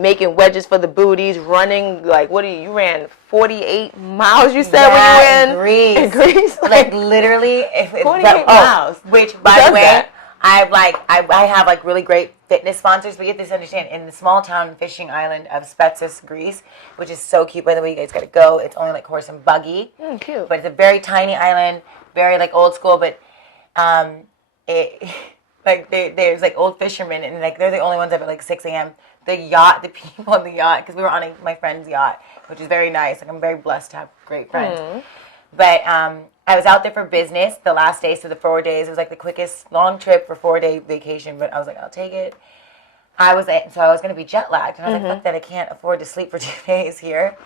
making wedges for the booties, running, like, you ran 48 miles, you said, when you were in Greece? Like, literally. 48 miles. Which, by the way, I have, like, really great fitness sponsors, but you have to understand, in the small town fishing island of Spetses, Greece, which is so cute, by the way, you guys got to go. It's only, like, horse and buggy. Cute. But it's a very tiny island, very, like, old school, but like, there's, like, old fishermen, and, like, they're the only ones up at, like, 6 a.m. The people on the yacht, because we were on my friend's yacht, which is very nice. Like, I'm very blessed to have great friends. Mm-hmm. But I was out there for business the last day, so the 4 days. It was, like, the quickest long trip for 4-day vacation, but I was like, I'll take it. So I was going to be jet lagged, and I was like, fuck that, I can't afford to sleep for 2 days here.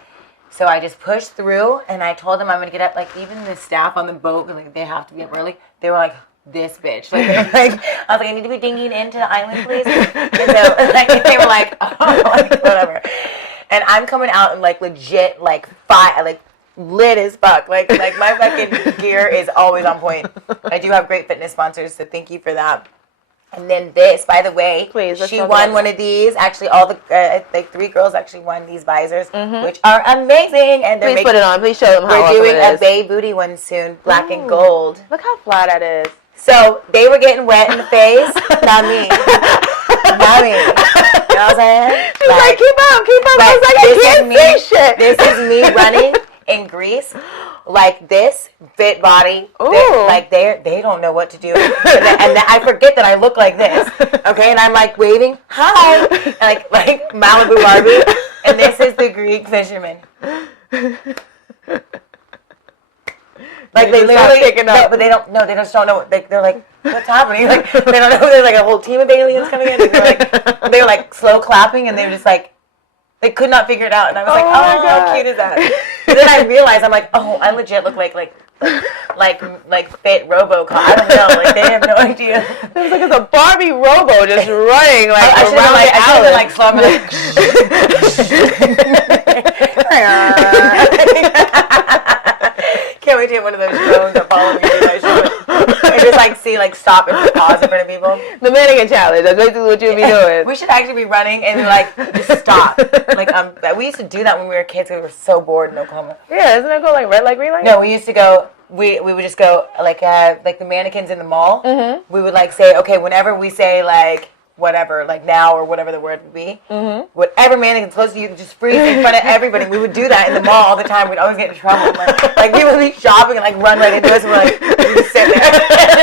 So I just pushed through, and I told them I'm going to get up. Like, even the staff on the boat, like, they have to be up early. They were like, this bitch. Like, I was like, I need to be dinging into the island, please. And so, like, they were like, oh, like, whatever. And I'm coming out in, like, legit, like, lit as fuck. Like my fucking gear is always on point. I do have great fitness sponsors, so thank you for that. And then this, by the way, she won one of these. Actually, all the like 3 girls actually won these visors, which are amazing. And please put it on. Please show them how we're doing a Bay Booty one soon, black and gold. Look how fly that is. So they were getting wet in the face, not me. Not me. You know what I'm saying? She's like, keep up. I was like, I can't see shit. This is me running in Greece, like this, fit body. Like they don't know what to do. And I forget that I look like this. Okay, and I'm like waving, hi, like Malibu Barbie. And this is the Greek fisherman. Like they literally pick it up, but they don't know. They just don't know. They're like, what's happening? Like they don't know. There's like a whole team of aliens coming in. And they were like slow clapping, and they were just like, they could not figure it out. And I was like, oh, how cute is that? And then I realized, I'm like, oh, I legit look like fit RoboCop. I don't know. Like they have no idea. It was like it's a Barbie Robo just running like around the alley. Like slow. Can't wait to get one of those drones that follow me through my show. And just like stop and just pause in front of people. The mannequin challenge. That's basically what you'll be doing. We should actually be running and like just stop. We used to do that when we were kids. We were so bored in Oklahoma. Yeah, isn't it called like red light, green light? No, we used to go we would just go like the mannequins in the mall. Mm-hmm. We would like say, okay, whenever we say like whatever, like now or whatever the word would be, whatever mannequin's close to you, just freeze in front of everybody. We would do that in the mall all the time. We'd always get in trouble. Like we would be shopping and like run right into us. And we're like, we just sit there.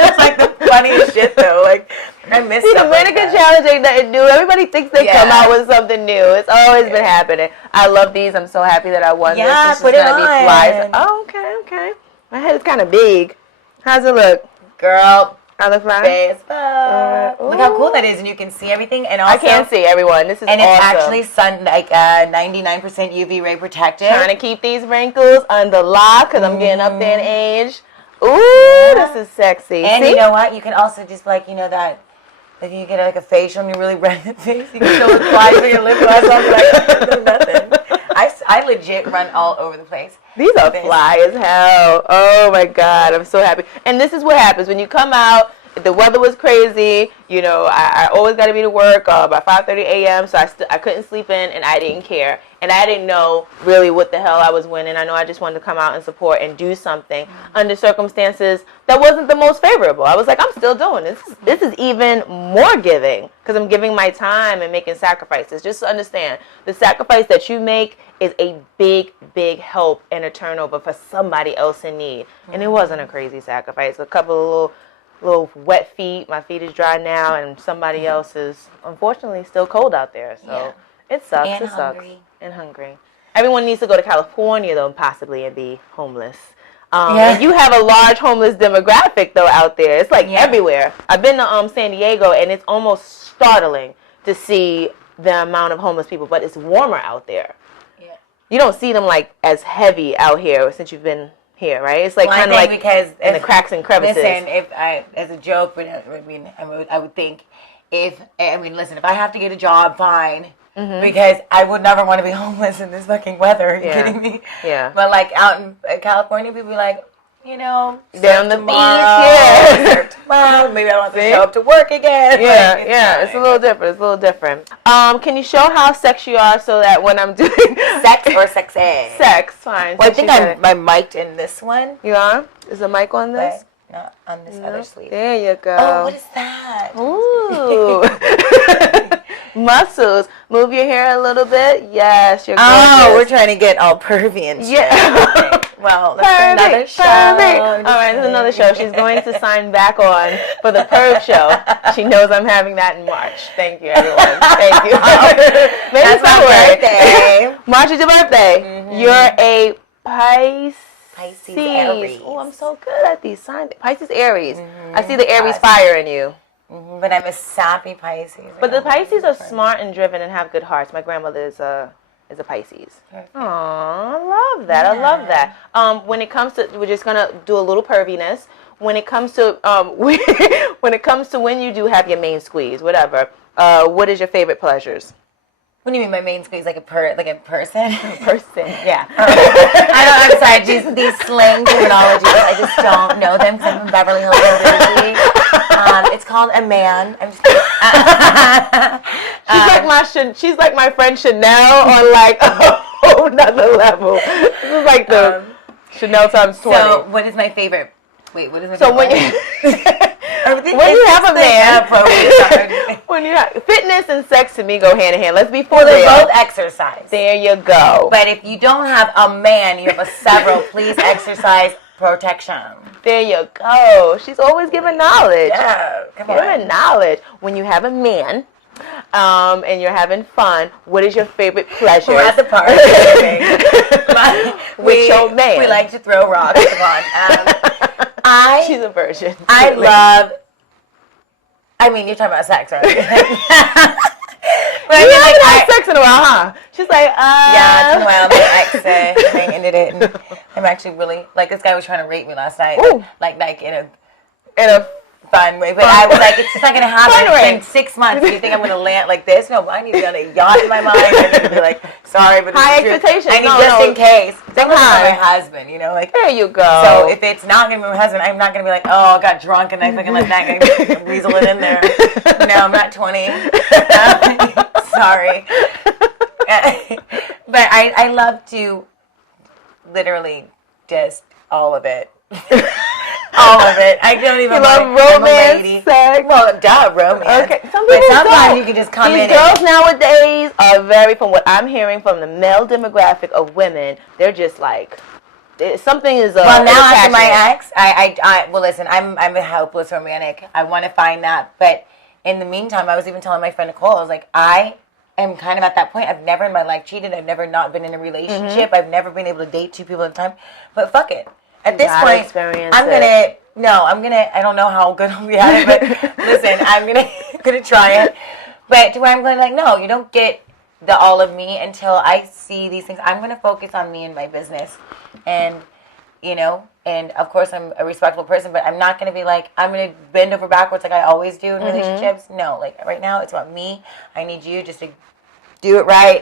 It's like the funniest shit though. Like I miss the mannequin challenge ain't nothing new. Everybody thinks they come out with something new. It's always been happening. I love these. I'm so happy that I won this. This put is it gonna on. be flies. Oh, okay. My head is kind of big. How's it look? Girl. I look fine. Look how cool that is, and you can see everything. And also, I can't see everyone. This is and awesome. It's actually 99% UV ray protected. Trying to keep these wrinkles under lock because I'm getting up there in age. Ooh, this is sexy. And see? you know what? You can also just like that. If you get like a facial and you're really red in the face, you can still apply for your lip gloss on like nothing. I legit run all over the place. These are fly as hell. Oh my God, I'm so happy. And this is what happens when you come out. The weather was crazy. You know, I always got to be to work by 5:30 a.m. So I couldn't sleep in, and I didn't care. And I didn't know really what the hell I was winning. I know I just wanted to come out and support and do something under circumstances that wasn't the most favorable. I was like, I'm still doing this. This is even more giving because I'm giving my time and making sacrifices. Just to understand, the sacrifice that you make is a big, big help and a turnover for somebody else in need. And it wasn't a crazy sacrifice. A couple of little wet feet. My feet is dry now, and somebody else is unfortunately still cold out there. So it sucks. And it hungry. Sucks. And hungry. Everyone needs to go to California though, possibly, and be homeless. And you have a large homeless demographic though out there. It's like everywhere. I've been to San Diego, and it's almost startling to see the amount of homeless people. But it's warmer out there. Yeah. You don't see them like as heavy out here since you've been here, right? It's like kind of like because in the cracks and crevices. Listen, as a joke, but I would think if I have to get a job, fine, because I would never want to be homeless in this fucking weather. Are you kidding me? Yeah. But like out in California, people be like, down the beach, tomorrow. Maybe I don't have to show up to work again. Yeah, it's a little different. Can you show how sexy you are so that when I'm doing sex or sexy? Sex, fine. Well, I think I'm mic'd in this one. You are? Is a mic on this? But not on this other sleeve. There you go. Oh, what is that? Ooh. Muscles. Move your hair a little bit. Yes, you're gorgeous. Oh, we're trying to get all pervy and shit. Yeah. Okay. Well, that's another show. All right, that's another show. She's going to sign back on for the Perv show. She knows I'm having that in March. Thank you, everyone. Thank you. That's my birthday. March is your birthday. Mm-hmm. You're a Pisces Aries. Oh, I'm so good at these signs. Pisces Aries. Mm-hmm. I see the Aries fire in you. Mm-hmm. But I'm a sappy Pisces. But the Pisces are smart and driven and have good hearts. My grandmother is a Pisces. Aww, I love that. Yeah. I love that. When it comes to, we're just gonna do a little perviness. When it comes to when you do have your main squeeze, whatever. What is your favorite pleasures? What do you mean my main squeeze? Like a person? Person, yeah. I'm sorry, these slang terminologies, I just don't know them because I'm from Beverly Hills, New Jersey. It's called a man. I'm just she's like my friend Chanel on like a whole nother level. This is like the Chanel times 20. So what is my favorite? Wait, what is my favorite? When you have a man, fitness and sex to me go hand in hand. Let's be for real. They're both exercise. There you go. But if you don't have a man, you have a several. Please exercise protection. There you go. She's always giving knowledge. Yeah, come on. Giving knowledge. When you have a man, and you're having fun, what is your favorite pleasure? We're at the park. With your man. We like to throw rocks. Come on. She's a virgin. You're talking about sex, right? But you haven't had sex in a while, huh? She's like, yeah, it's been a while. My ex ended it, and I'm actually really like this guy was trying to rape me last night, like in a fun way. But I was like, it's just not gonna happen in 6 months. Do you think I'm gonna land like this? No, I need to be on a yacht in my mind. I need to be like, sorry, but high expectations. I need just in case. That was my husband, like there you go. So if it's not gonna be my husband, I'm not gonna be like, oh, I got drunk and I fucking let that guy weasel it in there. No, I'm not 20. Sorry. But I love to literally just all of it. All of it. I don't even love romance, sex. Well, duh, romance. Okay. But sometimes you can just come in. These girls nowadays are very, from what I'm hearing from the male demographic of women, they're just like, something is. Well, now after my ex, well, listen, I'm a hopeless romantic. I want to find that, but in the meantime, I was even telling my friend Nicole, I was like, I am kind of at that point. I've never in my life cheated. I've never not been in a relationship. I've never been able to date two people at a time. But fuck it. At this point, I don't know how good I'll be at it, but listen, I'm gonna try it. But to where I'm going, like, no, you don't get the all of me until I see these things. I'm gonna focus on me and my business, and and of course I'm a respectable person, but I'm not gonna be like, I'm gonna bend over backwards like I always do in relationships. No, like right now it's about me. I need you just to do it right,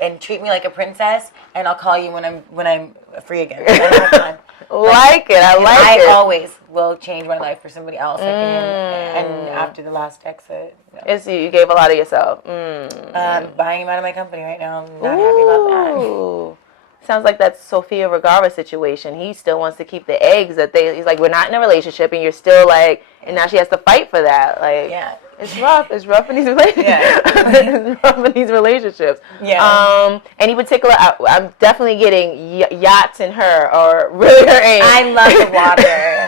and treat me like a princess, and I'll call you when I'm free again. I always will change my life for somebody else. And after the last exit, you gave a lot of yourself. Buying him out of my company right now. I'm not happy about that. Sounds like that Sofia Vergara situation. He still wants to keep the eggs he's like, we're not in a relationship, and you're still like, and now she has to fight for that. Like, yeah. It's rough. It's rough in these relationships. Yeah. It's rough in these relationships. Yeah. Any particular? I'm definitely getting yachts in her, or really her aim. I love the water.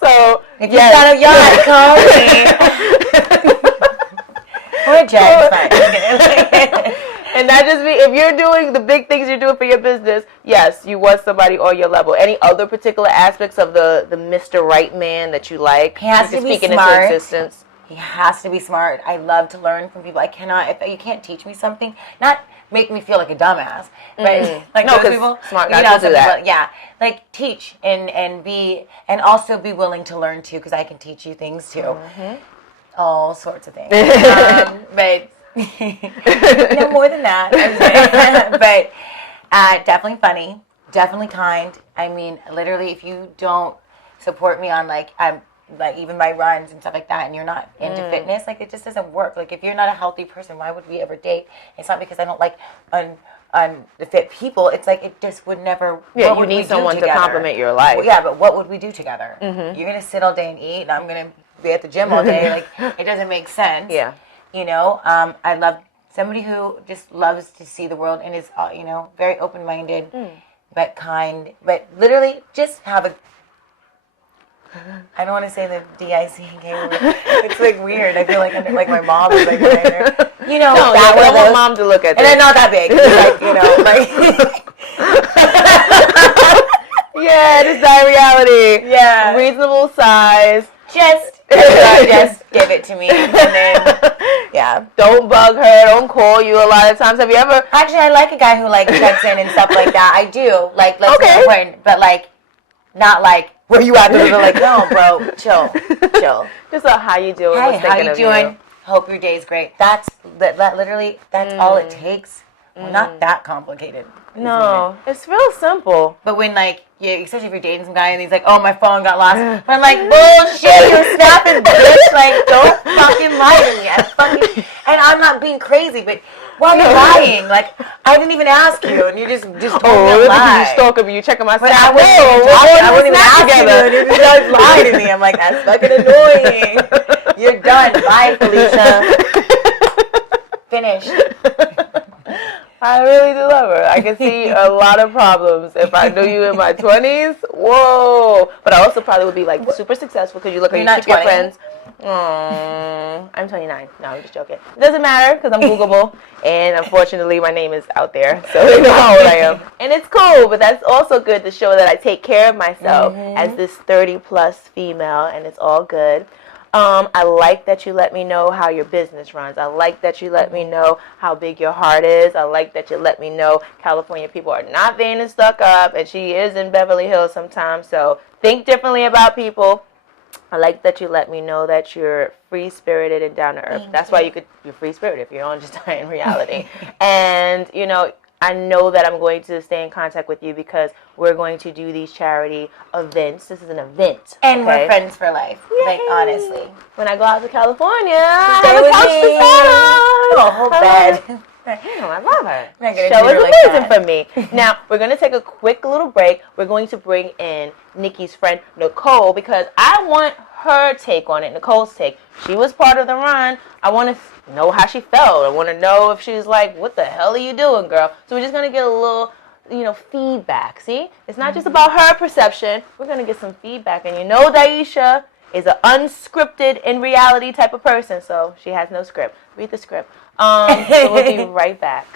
So if you got a yacht, call me. Or a jet, fine. And that just means if you're doing the big things you're doing for your business, yes, you want somebody on your level. Any other particular aspects of the Mr. Right man that you like? He has to be smart. Into existence? He has to be smart. I love to learn from people. I cannot, if you can't teach me something, not make me feel like a dumbass, but like those people, smart guys do that. People, yeah, like teach and also be willing to learn too, because I can teach you things too, all sorts of things. But no more than that. But definitely funny, definitely kind. I mean, literally, if you don't support me on like even my runs and stuff like that, and you're not into fitness, like it just doesn't work. Like if you're not a healthy person, why would we ever date? It's not because I don't like fit people. It's like it just would never. Yeah, you need someone to complement your life. Well, yeah, but what would we do together? You're gonna sit all day and eat, and I'm gonna be at the gym all day. Like it doesn't make sense. Yeah. I love somebody who just loves to see the world and is, very open-minded, but kind, but literally just have a. I don't want to say the DICK word. It's like weird. I feel like my mom is like right there. I want mom to look at this. And then not that big. Like, yeah, it is that reality. Yeah. Reasonable size. Just give it to me, and then yeah. Don't bug her. Don't call you a lot of times. Have you ever? Actually, I like a guy who like checks in and stuff like that. I do. Like, let's be important, but like, not like where you at? Like, no, bro, chill. Just how you doing? Hey, how you doing? Hope your day's great. That's literally that's all it takes. We're not that complicated. No, it's real simple. But when especially if you're dating some guy and he's like, "Oh, my phone got lost," but I'm like, "Bullshit, you're snapping, bitch! Like, don't fucking lie to me." And I'm not being crazy, but why are you lying? Like, I didn't even ask you, and you just told me a lie. You stalking me? You checking my snap? I wouldn't even ask you, and you just lie to me. I'm like, that's fucking annoying. You're done. Bye, Felicia. Finished. I really do love her. I can see a lot of problems. If I knew you in my 20s, whoa. But I also probably would be like super successful because you look like you keep your friends. I'm 29. No, I'm just joking. It doesn't matter because I'm Googleable. And unfortunately, my name is out there. So they know how old I am. And it's cool. But that's also good to show that I take care of myself as this 30-plus female. And it's all good. I like that you let me know how your business runs. I like that you let me know how big your heart is. I like that you let me know California people are not vain and stuck up, and she is in Beverly Hills sometimes, so think differently about people. I like that you let me know that you're free-spirited and down-to-earth. That's why you're free-spirited if you're on just in reality. And, I know that I'm going to stay in contact with you because we're going to do these charity events. This is an event. And we're friends for life. Yay. Like, honestly. When I go out to California, I have a couch to sit on. A whole bed. I love her. Not gonna Show treat her is like amazing that. for me. Now, we're going to take a quick little break. We're going to bring in Nikki's friend, Nicole, because I want her take on it, Nicole's take. She was part of the run. I want to know how she felt. I want to know if she was like, what the hell are you doing, girl? So we're just going to get a little, feedback. See? It's not just about her perception. We're going to get some feedback. And Daisha is an unscripted, in reality type of person, so she has no script. Read the script. So we'll be right back.